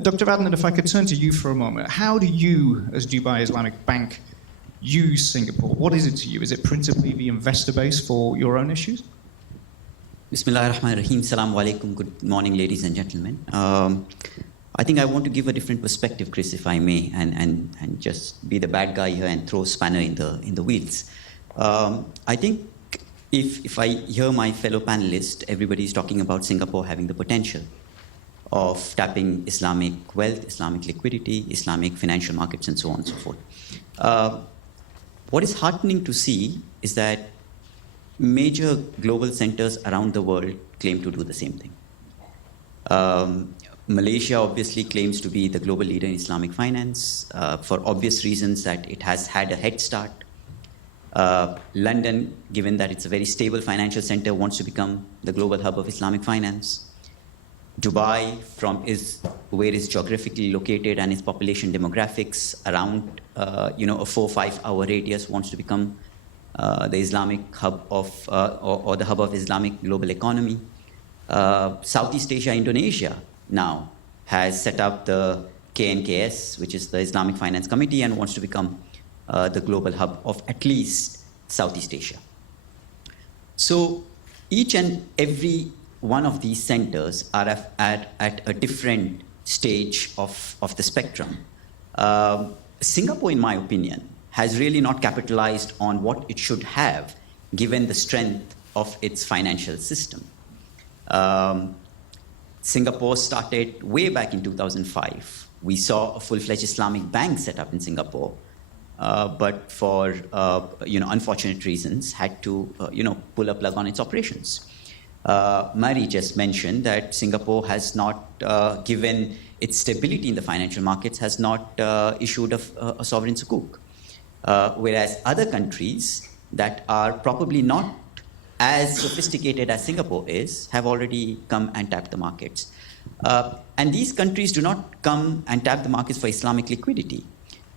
Dr. Adnan, if I could turn to you for a moment. How do you, as Dubai Islamic Bank, use Singapore? What is it to you? Is it principally the investor base for your own issues? Bismillah ar-Rahman ar-Rahim. Assalamu alaikum. Good morning, ladies and gentlemen. I think I want to give a different perspective, Chris, if I may, and just be the bad guy here and throw a spanner in the wheels. I think if I hear my fellow panelists, everybody is talking about Singapore having the potential of tapping Islamic wealth, Islamic liquidity, Islamic financial markets, and so on and so forth. What is heartening to see is that major global centers around the world claim to do the same thing. Malaysia obviously claims to be the global leader in Islamic finance for obvious reasons that it has had a head start. London, given that it's a very stable financial center, wants to become the global hub of Islamic finance. Dubai, where it's geographically located and its population demographics around a 4-5 hour radius, wants to become the Islamic hub of, or the hub of Islamic global economy. Southeast Asia, Indonesia now has set up the KNKS, which is the Islamic Finance Committee, and wants to become the global hub of at least Southeast Asia. So each and every one of these centers are at a different stage of the spectrum. Singapore, in my opinion, has really not capitalized on what it should have, given the strength of its financial system. Singapore started way back in 2005. We saw a full-fledged Islamic bank set up in Singapore, but for unfortunate reasons, had to pull a plug on its operations. Mary just mentioned that Singapore has not, given its stability in the financial markets, has not issued a sovereign sukuk. Whereas other countries that are probably not as sophisticated as Singapore is, have already come and tapped the markets. And these countries do not come and tap the markets for Islamic liquidity.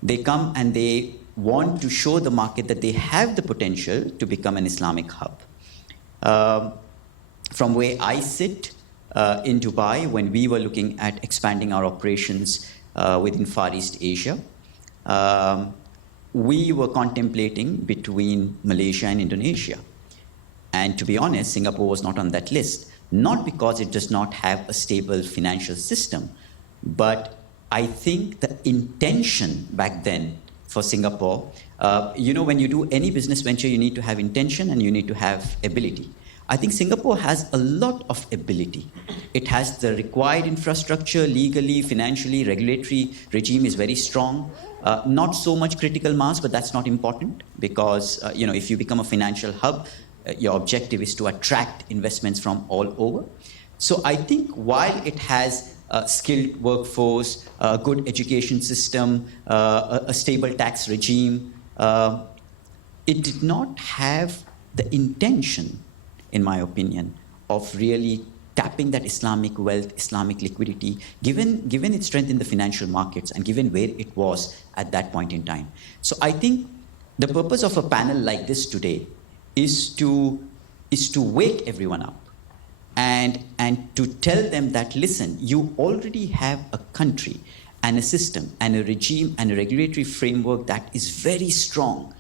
They come and they want to show the market that they have the potential to become an Islamic hub. From where I sit in Dubai, when we were looking at expanding our operations within Far East Asia, we were contemplating between Malaysia and Indonesia. And to be honest, Singapore was not on that list, not because it does not have a stable financial system, but I think the intention back then for Singapore, when you do any business venture, you need to have intention and you need to have ability. I think Singapore has a lot of ability. It has the required infrastructure, legally, financially, regulatory regime is very strong. Not so much critical mass, but that's not important because if you become a financial hub, your objective is to attract investments from all over. So I think while it has a skilled workforce, a good education system, a stable tax regime, it did not have the intention, in my opinion, of really tapping that Islamic wealth, Islamic liquidity, given its strength in the financial markets and given where it was at that point in time. So I think the purpose of a panel like this today is to wake everyone up and to tell them that, listen, you already have a country and a system and a regime and a regulatory framework that is very strong.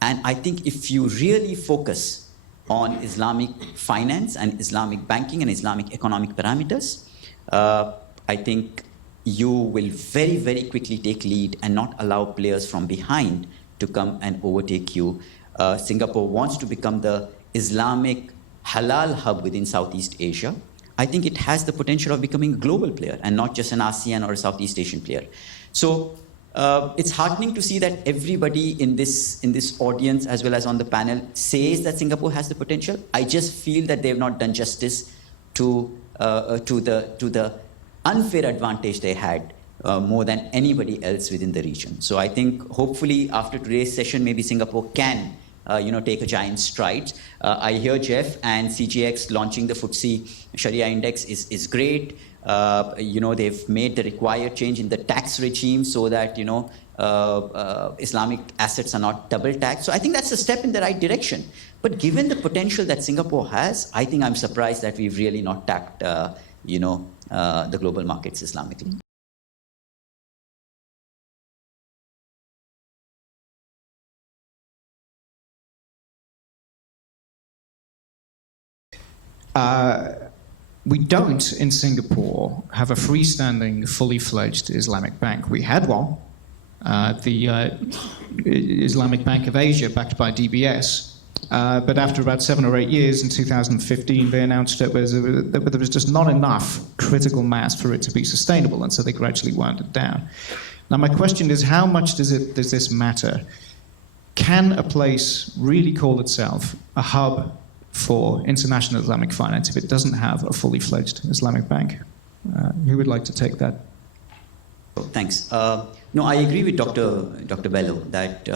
And I think if you really focus on Islamic finance and Islamic banking and Islamic economic parameters, I think you will very, very quickly take lead and not allow players from behind to come and overtake you. Singapore wants to become the Islamic halal hub within Southeast Asia. I think it has the potential of becoming a global player and not just an ASEAN or a Southeast Asian player. So it's heartening to see that everybody in this audience, as well as on the panel, says that Singapore has the potential. I just feel that they have not done justice to the unfair advantage they had more than anybody else within the region. So I think hopefully after today's session, maybe Singapore can take a giant stride. I hear Jeff and CGX launching the FTSE Sharia Index is great. They've made the required change in the tax regime so that, Islamic assets are not double taxed. So I think that's a step in the right direction. But given the potential that Singapore has, I think I'm surprised that we've really not tapped, the global markets Islamically. We don't, in Singapore, have a freestanding, fully fledged Islamic bank. We had one, the Islamic Bank of Asia, backed by DBS. But after about 7 or 8 years, in 2015, they announced that there was just not enough critical mass for it to be sustainable, and so they gradually wound it down. Now, my question is, how much does this matter? Can a place really call itself a hub for international Islamic finance if it doesn't have a fully fledged Islamic bank? Who would like to take that? Thanks. No, I agree with Dr. Bello that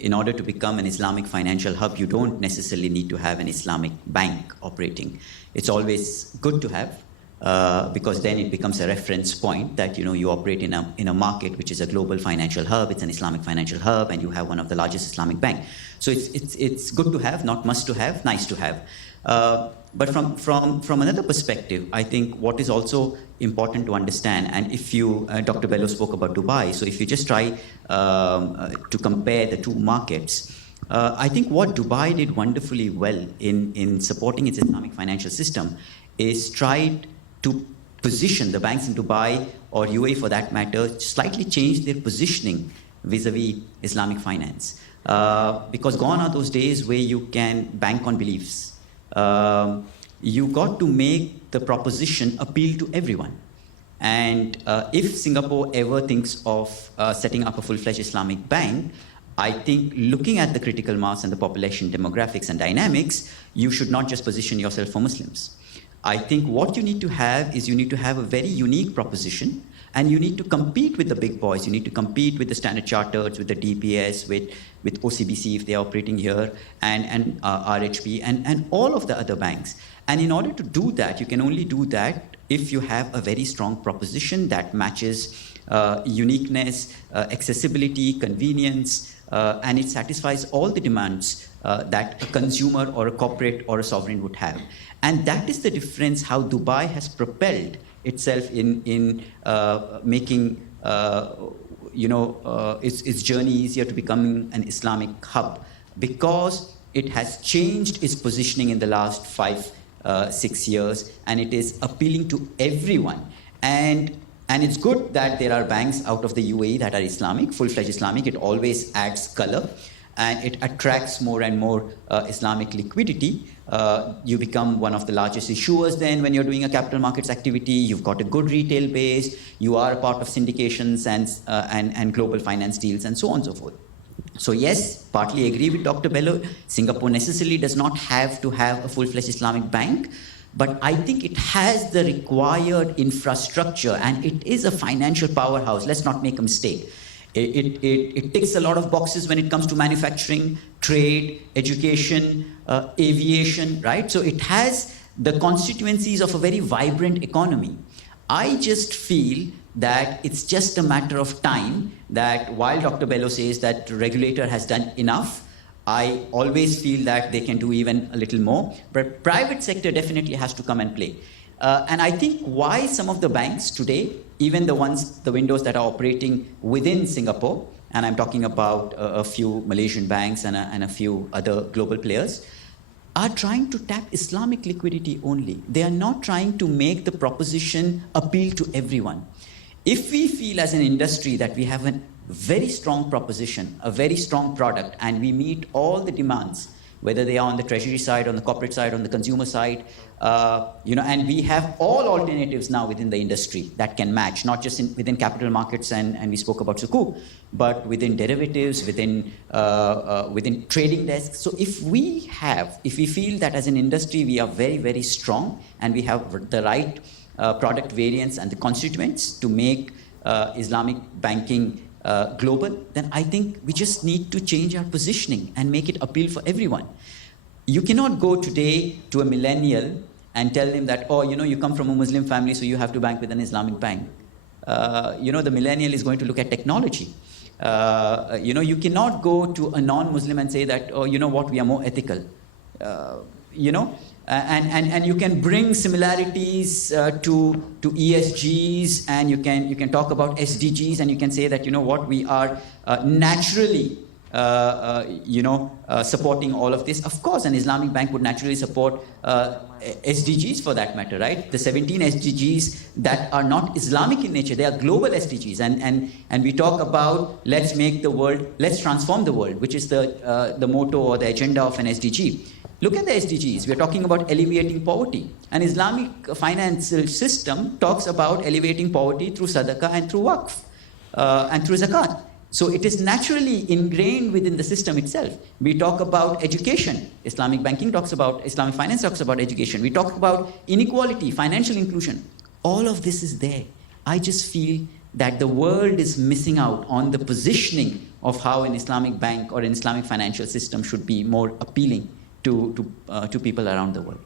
in order to become an Islamic financial hub, you don't necessarily need to have an Islamic bank operating. It's always good to have because then it becomes a reference point that you operate in a market which is a global financial hub. It's an Islamic financial hub, and you have one of the largest Islamic bank. So it's good to have, not must to have, nice to have. But from another perspective, I think what is also important to understand, and if you, Dr. Bello spoke about Dubai, so if you just try to compare the two markets, I think what Dubai did wonderfully well in supporting its Islamic financial system is tried to position the banks in Dubai, or UAE for that matter, slightly change their positioning vis-a-vis Islamic finance. Because gone are those days where you can bank on beliefs. You got to make the proposition appeal to everyone. And if Singapore ever thinks of setting up a full-fledged Islamic bank, I think looking at the critical mass and the population demographics and dynamics, you should not just position yourself for Muslims. I think what you need to have is you need to have a very unique proposition, and you need to compete with the big boys. You need to compete with the Standard Chartered, with the DPS, with OCBC if they are operating here, and RHB, and all of the other banks. And in order to do that, you can only do that if you have a very strong proposition that matches uniqueness, accessibility, convenience, and it satisfies all the demands that a consumer or a corporate or a sovereign would have. And that is the difference how Dubai has propelled itself in making its journey easier to becoming an Islamic hub, because it has changed its positioning in the last 5-6 years, and it is appealing to everyone. And it's good that there are banks out of the UAE that are Islamic, full-fledged Islamic. It always adds color, and it attracts more and more Islamic liquidity. You become one of the largest issuers then when you're doing a capital markets activity. You've got a good retail base. You are a part of syndications and global finance deals and so on and so forth. So yes, partly agree with Dr. Bello. Singapore necessarily does not have to have a full-fledged Islamic bank, but I think it has the required infrastructure, and it is a financial powerhouse. Let's not make a mistake. It ticks a lot of boxes when it comes to manufacturing, trade, education, aviation, right? So it has the constituencies of a very vibrant economy. I just feel that it's just a matter of time that while Dr. Bello says that the regulator has done enough, I always feel that they can do even a little more. But private sector definitely has to come and play. And I think why some of the banks today, even the windows that are operating within Singapore, and I'm talking about a few Malaysian banks and a few other global players, are trying to tap Islamic liquidity only. They are not trying to make the proposition appeal to everyone. If we feel as an industry that we have a very strong proposition, a very strong product, and we meet all the demands, whether they are on the treasury side, on the corporate side, on the consumer side, and we have all alternatives now within the industry that can match, not just within capital markets, and we spoke about Sukuk, but within derivatives, within trading desks. So if we feel that as an industry we are very, very strong, and we have the right product variants and the constituents to make Islamic banking global, then I think we just need to change our positioning and make it appeal for everyone. You cannot go today to a millennial and tell them that, you come from a Muslim family, so you have to bank with an Islamic bank. The millennial is going to look at technology. You cannot go to a non-Muslim and say that, we are more ethical. And you can bring similarities to ESGs, and you can talk about SDGs, and you can say that we are naturally supporting all of this. Of course, an Islamic bank would naturally support SDGs for that matter, right? The 17 SDGs that are not Islamic in nature, they are global SDGs. And we talk about let's transform the world, which is the motto or the agenda of an SDG. Look at the SDGs. We're talking about alleviating poverty. An Islamic financial system talks about alleviating poverty through sadaqah and through waqf and through zakat. So it is naturally ingrained within the system itself. We talk about education. Islamic finance talks about education. We talk about inequality, financial inclusion. All of this is there. I just feel that the world is missing out on the positioning of how an Islamic bank or an Islamic financial system should be more appealing to people around the world.